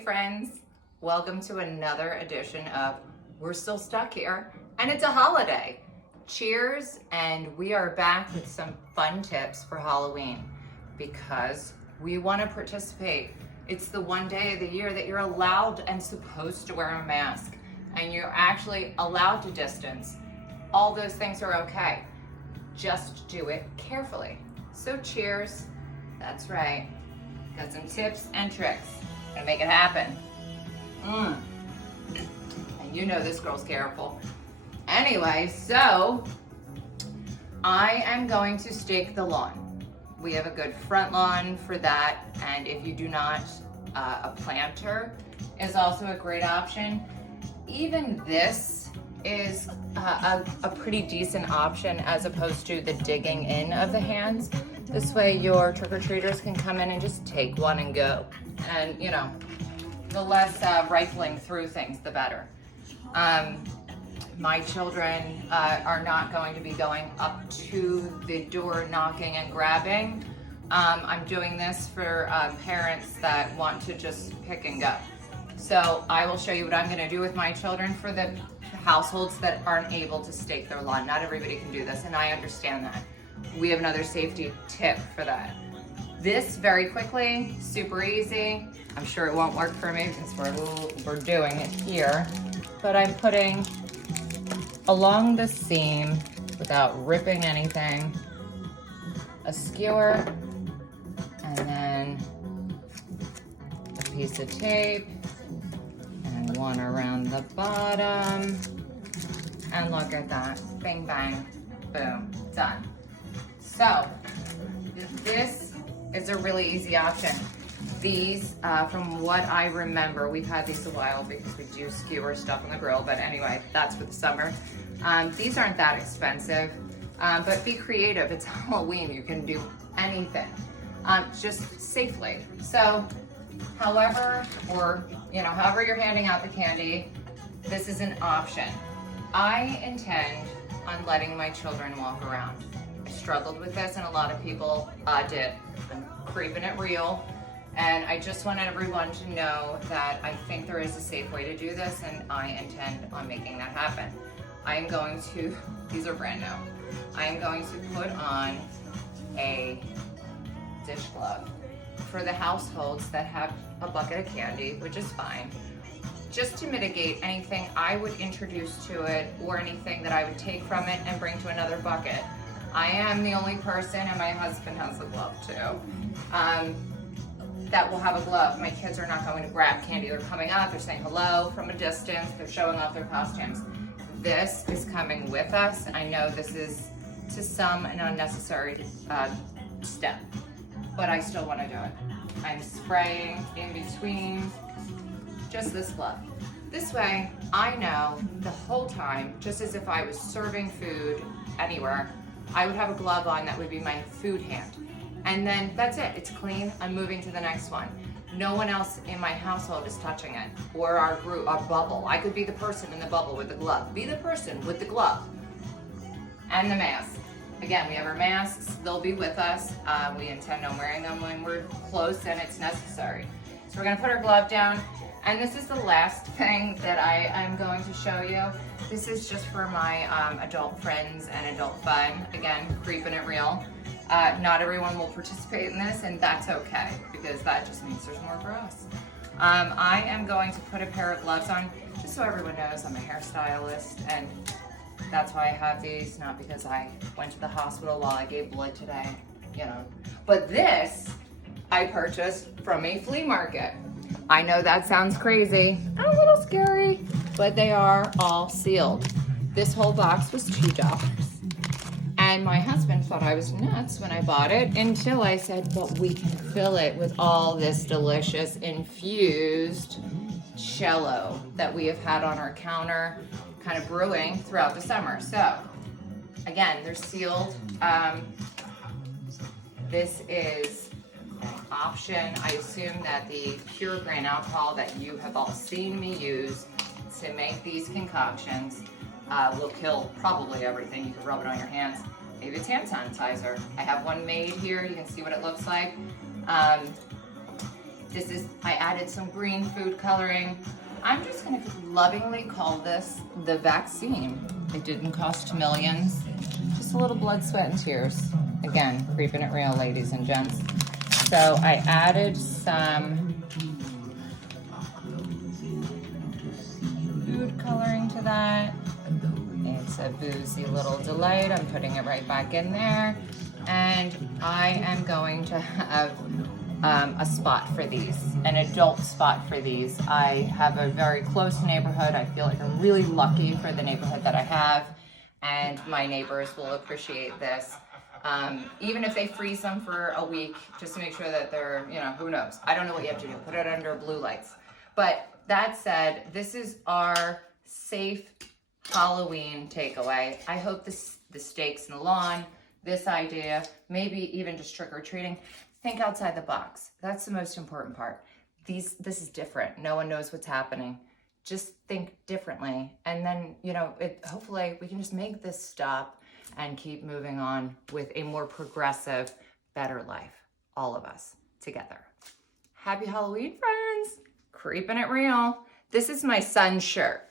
Hey friends, welcome to another edition of We're Still Stuck Here, and it's a holiday. Cheers, and we are back with some fun tips for Halloween because we want to participate. It's the one day of the year that you're allowed and supposed to wear a mask, and you're actually allowed to distance. All those things are okay. Just do it carefully. So cheers. That's right. Got some tips and tricks. Gonna make it happen. And you know this girl's careful. Anyway, so I am going to stake the lawn. We have a good front lawn for that, and if you do not, a planter is also a great option. Even this is a pretty decent option as opposed to the digging in of the hands. This way your trick-or-treaters can come in and just take one and go. And you know, the less rifling through things, the better. My children are not going to be going up to the door knocking and grabbing. I'm doing this for parents that want to just pick and go. So I will show you what I'm gonna do with my children for the households that aren't able to stake their lawn. Not everybody can do this, and I understand that. We have another safety tip for that. This, very quickly, super easy. I'm sure it won't work for me because we're doing it here, but I'm putting along the seam, without ripping anything, a skewer, and then a piece of tape, and one around the bottom, and look at that, bang, bang, boom, done. So, this is a really easy option. These, from what I remember, we've had these a while because we do skewer stuff on the grill, but anyway, that's for the summer. These aren't that expensive, but be creative. It's Halloween, you can do anything, just safely. So, however you're handing out the candy, this is an option. I intend on letting my children walk around. I struggled with this, and a lot of people did. I'm creeping it real, and I just want everyone to know that I think there is a safe way to do this, and I intend on making that happen. I am going to, these are brand new, I am going to put on a dish glove for the households that have a bucket of candy, which is fine, just to mitigate anything I would introduce to it or anything that I would take from it and bring to another bucket. I am the only person, and my husband has a glove too, that will have a glove. My kids are not going to grab candy. They're coming up, they're saying hello from a distance, they're showing off their costumes. This is coming with us. I know this is, to some, an unnecessary step, but I still want to do it. I'm spraying in between just this glove. This way, I know the whole time, just as if I was serving food anywhere, I would have a glove on that would be my food hand. And then that's it, it's clean, I'm moving to the next one. No one else in my household is touching it, or our group, our bubble. I could be the person in the bubble with the glove. Be the person with the glove and the mask. Again, we have our masks, they'll be with us. We intend on wearing them when we're close and it's necessary. So we're gonna put our glove down, and this is the last thing that I am going to show you. This is just for my adult friends and adult fun. Again, creeping it real. Not everyone will participate in this, and that's okay, because that just means there's more for us. I am going to put a pair of gloves on, just so everyone knows I'm a hairstylist, and that's why I have these, not because I went to the hospital while I gave blood today, you know. But this, I purchased from a flea market. I know that sounds crazy and a little scary, but they are all sealed. This whole box was $2. And my husband thought I was nuts when I bought it, until I said, but we can fill it with all this delicious infused cello that we have had on our counter, kind of brewing throughout the summer. So, again, they're sealed. This is an option. I assume that the pure grain alcohol that you have all seen me use to make these concoctions will kill probably everything. You can rub it on your hands. Maybe it's hand sanitizer. I have one made here. You can see what it looks like. I added some green food coloring. I'm just gonna lovingly call this the vaccine. It didn't cost millions, just a little blood, sweat, and tears. Again, creeping it real, ladies and gents. So I added some food coloring to that. It's a boozy little delight. I'm putting it right back in there. And I am going to have a spot for these, an adult spot for these. I have a very close neighborhood. I feel like I'm really lucky for the neighborhood that I have, and my neighbors will appreciate this. Even if they freeze them for a week, just to make sure that they're, you know, who knows? I don't know what you have to do. Put it under blue lights. But that said, this is our safe Halloween takeaway. I hope the stakes in the lawn, this idea, maybe even just trick-or-treating. Think outside the box. That's the most important part. This is different. No one knows what's happening. Just think differently. And then, you know, hopefully we can just make this stop and keep moving on with a more progressive, better life. All of us together. Happy Halloween, friends. Creeping it real. This is my son's shirt.